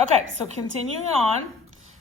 Okay, so continuing on.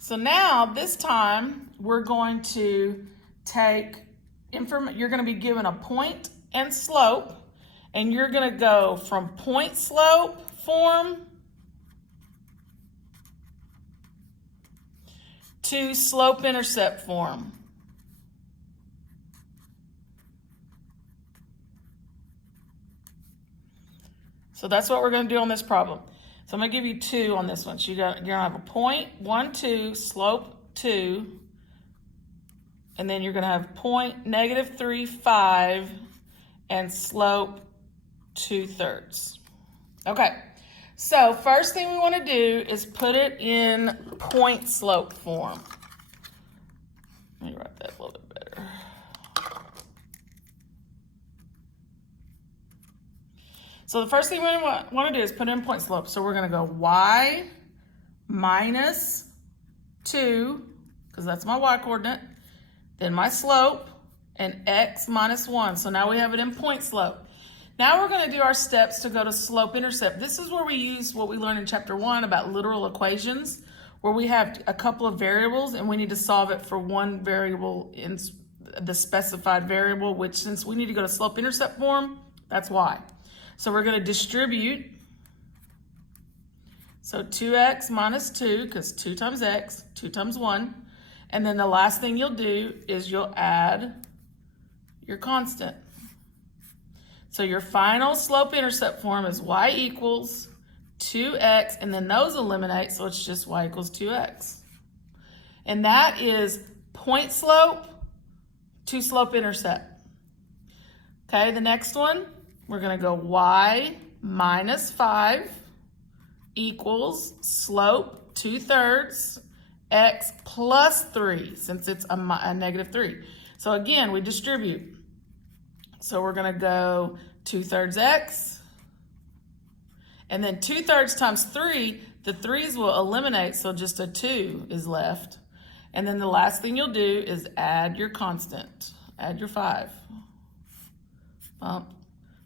So now this time we're going to take you're going to be given a point and slope, and you're going to go from point slope form to slope intercept form. So that's what we're going to do on this problem. So I'm going to give you 2 on this one. So you're going to have a point, 1, 2, slope 2, and then you're going to have point, -3, 5, and slope 2/3. Okay, so first thing we want to do is put it in point slope form. Let me write that a little bit better. So the first thing we want to do is put in point slope. So we're going to go y minus 2, because that's my y coordinate, then my slope, and x minus 1. So now we have it in point slope. Now we're going to do our steps to go to slope intercept. This is where we use what we learned in chapter 1 about literal equations, where we have a couple of variables and we need to solve it for one variable in the specified variable, which since we need to go to slope intercept form, that's y. So we're going to distribute. So 2x minus 2, because 2 times x, 2 times 1. And then the last thing you'll do is you'll add your constant. So your final slope intercept form is y equals 2x, and then those eliminate, so it's just y equals 2x. And that is point slope to slope intercept. Okay, the next one, we're going to go y minus 5 equals slope 2/3 x plus 3, since it's a -3. So again, we distribute. So we're going to go 2/3 x, and then 2/3 times 3, the 3's will eliminate, so just a 2 is left. And then the last thing you'll do is add your constant, add your 5. Bump.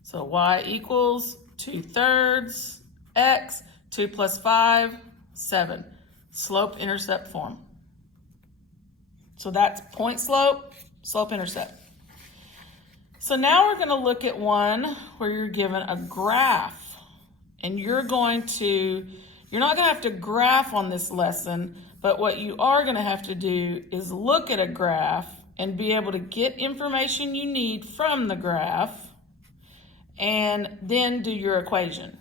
So y equals 2/3 x, 2 plus 5, 7. Slope intercept form. So that's point slope, slope intercept. So now we're going to look at one where you're given a graph, and you're not going to have to graph on this lesson, but what you are going to have to do is look at a graph and be able to get information you need from the graph and then do your equation.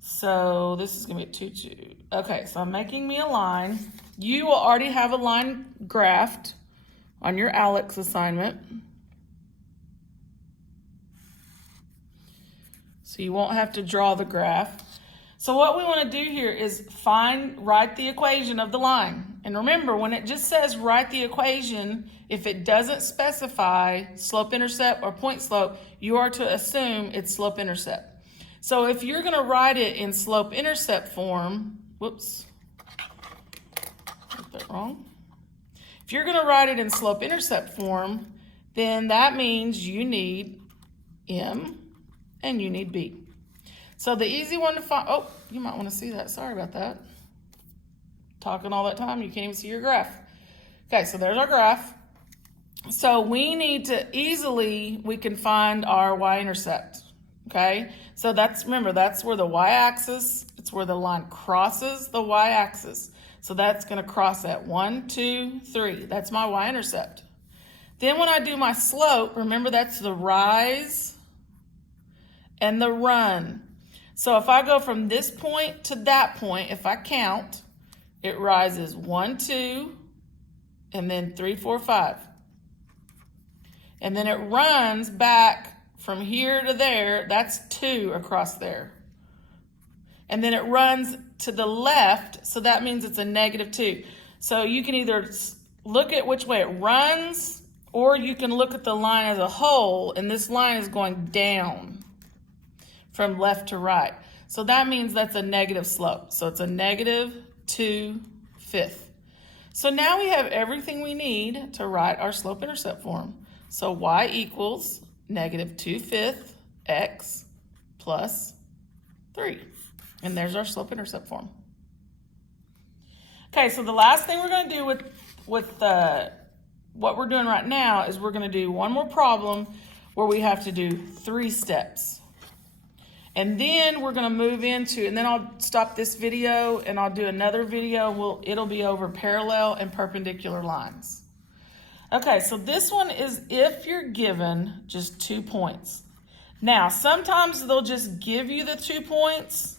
So this is going to be 2, 2. Okay, so I'm making me a line. You will already have a line graphed on your ALEKS assignment. So you won't have to draw the graph. So what we want to do here is write the equation of the line. And remember, when it just says write the equation, if it doesn't specify slope intercept or point slope, you are to assume it's slope intercept. So if you're going to write it in slope intercept form, whoops, got that wrong. If you're going to write it in slope intercept form, then that means you need M and you need B. So the easy one to find, oh, you might want to see that. Sorry about that. Talking all that time, you can't even see your graph. Okay, so there's our graph. So we need to we can find our y-intercept. Okay, so remember, that's where the y-axis, it's where the line crosses the y-axis. So that's going to cross at 1, 2, 3. That's my y-intercept. Then when I do my slope, remember that's the rise and the run. So if I go from this point to that point, if I count, it rises 1, 2, and then 3, 4, 5. And then it runs back from here to there, that's 2 across there. And then it runs to the left, so that means it's a -2. So you can either look at which way it runs, or you can look at the line as a whole, and this line is going down from left to right. So that means that's a negative slope. So it's a -2/5. So now we have everything we need to write our slope intercept form. So y equals -2/5 x plus 3. And there's our slope intercept form. Okay, so the last thing we're going to do with what we're doing right now is we're going to do one more problem where we have to do 3 steps. And then we're going to move into, and then I'll stop this video and I'll do another video. It'll be over parallel and perpendicular lines. Okay, so this one is if you're given just 2 points. Now, sometimes they'll just give you the 2 points,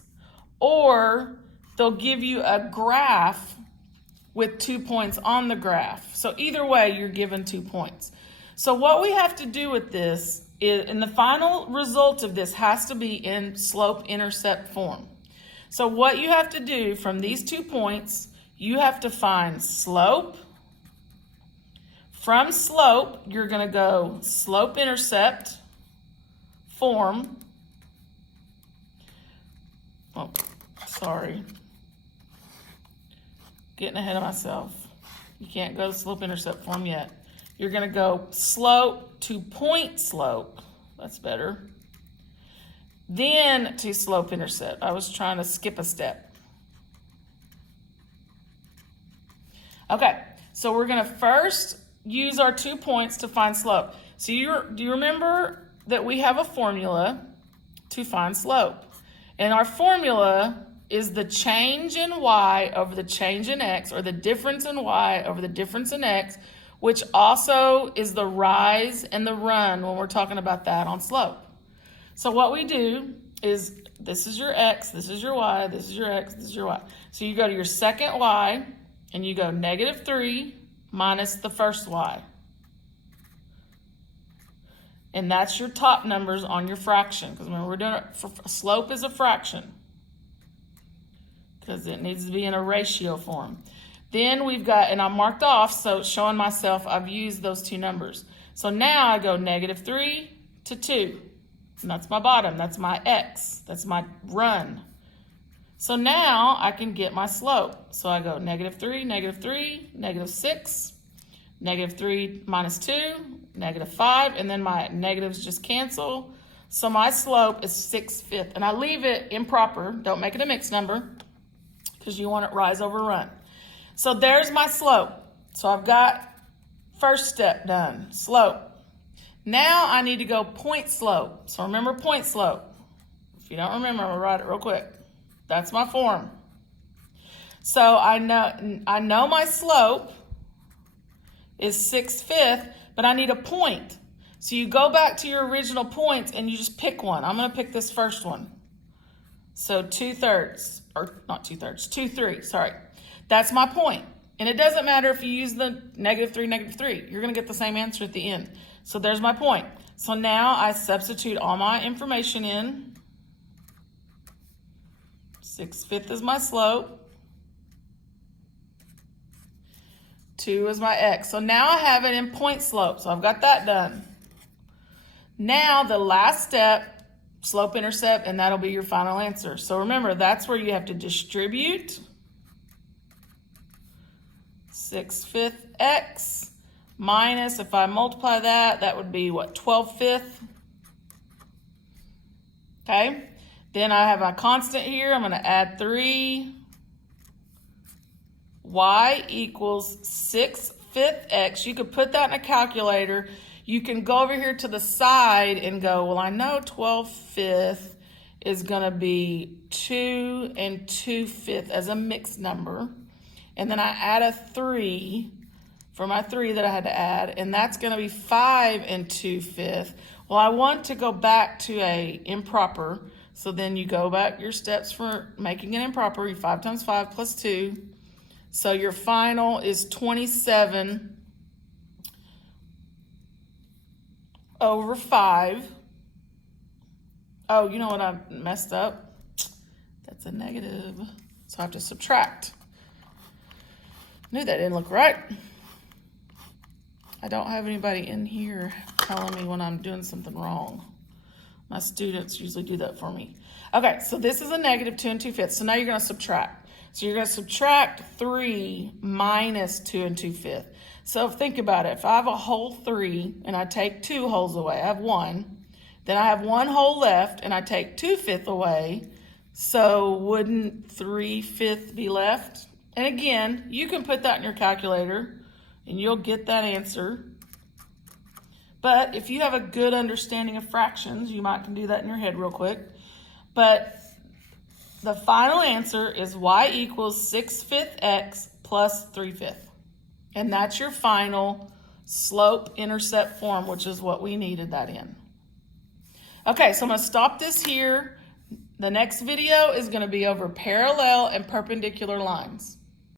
or they'll give you a graph with 2 points on the graph. So either way, you're given 2 points. So what we have to do with this is, and the final result of this has to be in slope-intercept form. So what you have to do from these 2 points, you have to find slope. From slope, you're going to go slope-intercept form. Oh, sorry. Getting ahead of myself. You can't go to slope-intercept form yet. You're going to go slope to point slope. That's better. Then to slope-intercept. I was trying to skip a step. Okay, so we're going to first use our 2 points to find slope. So do you remember that we have a formula to find slope? And our formula is the change in y over the change in x, or the difference in y over the difference in x, which also is the rise and the run when we're talking about that on slope. So what we do is, this is your x, this is your y, this is your x, this is your y. So you go to your second y, and you go -3 minus the first y. And that's your top numbers on your fraction, because remember, we're doing it for slope is a fraction, because it needs to be in a ratio form. Then we've got, and I marked off, so showing myself I've used those 2 numbers. So now I go -3 to 2. And that's my bottom, that's my x, that's my run. So now I can get my slope. So I go -3, -3, -6, -3 minus 2, -5, and then my negatives just cancel. So my slope is 6/5. And I leave it improper, don't make it a mixed number, because you want it rise over run. So there's my slope. So I've got first step done, slope. Now I need to go point slope. So remember point slope. If you don't remember, I'm gonna write it real quick. That's my form. So I know my slope is 6/5, but I need a point. So you go back to your original points and you just pick one. I'm gonna pick this first one. So 2/3, or not 2/3, 2/3, sorry. That's my point. And it doesn't matter if you use the -3, -3. You're going to get the same answer at the end. So there's my point. So now I substitute all my information in. 6/5 is my slope. 2 is my x. So now I have it in point slope. So I've got that done. Now the last step, slope-intercept, and that'll be your final answer. So remember, that's where you have to distribute 6/5 x minus, if I multiply that, that would be what, 12/5? Okay, then I have my constant here. I'm going to add 3. Y equals 6/5 x. You could put that in a calculator. You can go over here to the side and go, well, I know 12/5 is going to be 2 and 2/5 as a mixed number. And then I add a 3 for my 3 that I had to add, and that's going to be 5 and 2/5. Well, I want to go back to a improper, so then you go back your steps for making an improper. 5 times 5 plus 2. So your final is 27 over 5. Oh, you know what I messed up? That's a negative, so I have to subtract. Knew that didn't look right. I don't have anybody in here telling me when I'm doing something wrong. My students usually do that for me. Okay, so this is a -2 and 2/5. So now you're going to subtract. So you're going to subtract 3 minus 2 and 2/5. So think about it. If I have a whole 3 and I take 2 wholes away, I have 1. Then I have 1 whole left and I take 2/5 away. So wouldn't 3/5 be left? And again, you can put that in your calculator and you'll get that answer. But if you have a good understanding of fractions, you might can do that in your head real quick. But the final answer is y equals 6/5 x plus 3/5. And that's your final slope-intercept form, which is what we needed that in. Okay, so I'm going to stop this here. The next video is going to be over parallel and perpendicular lines.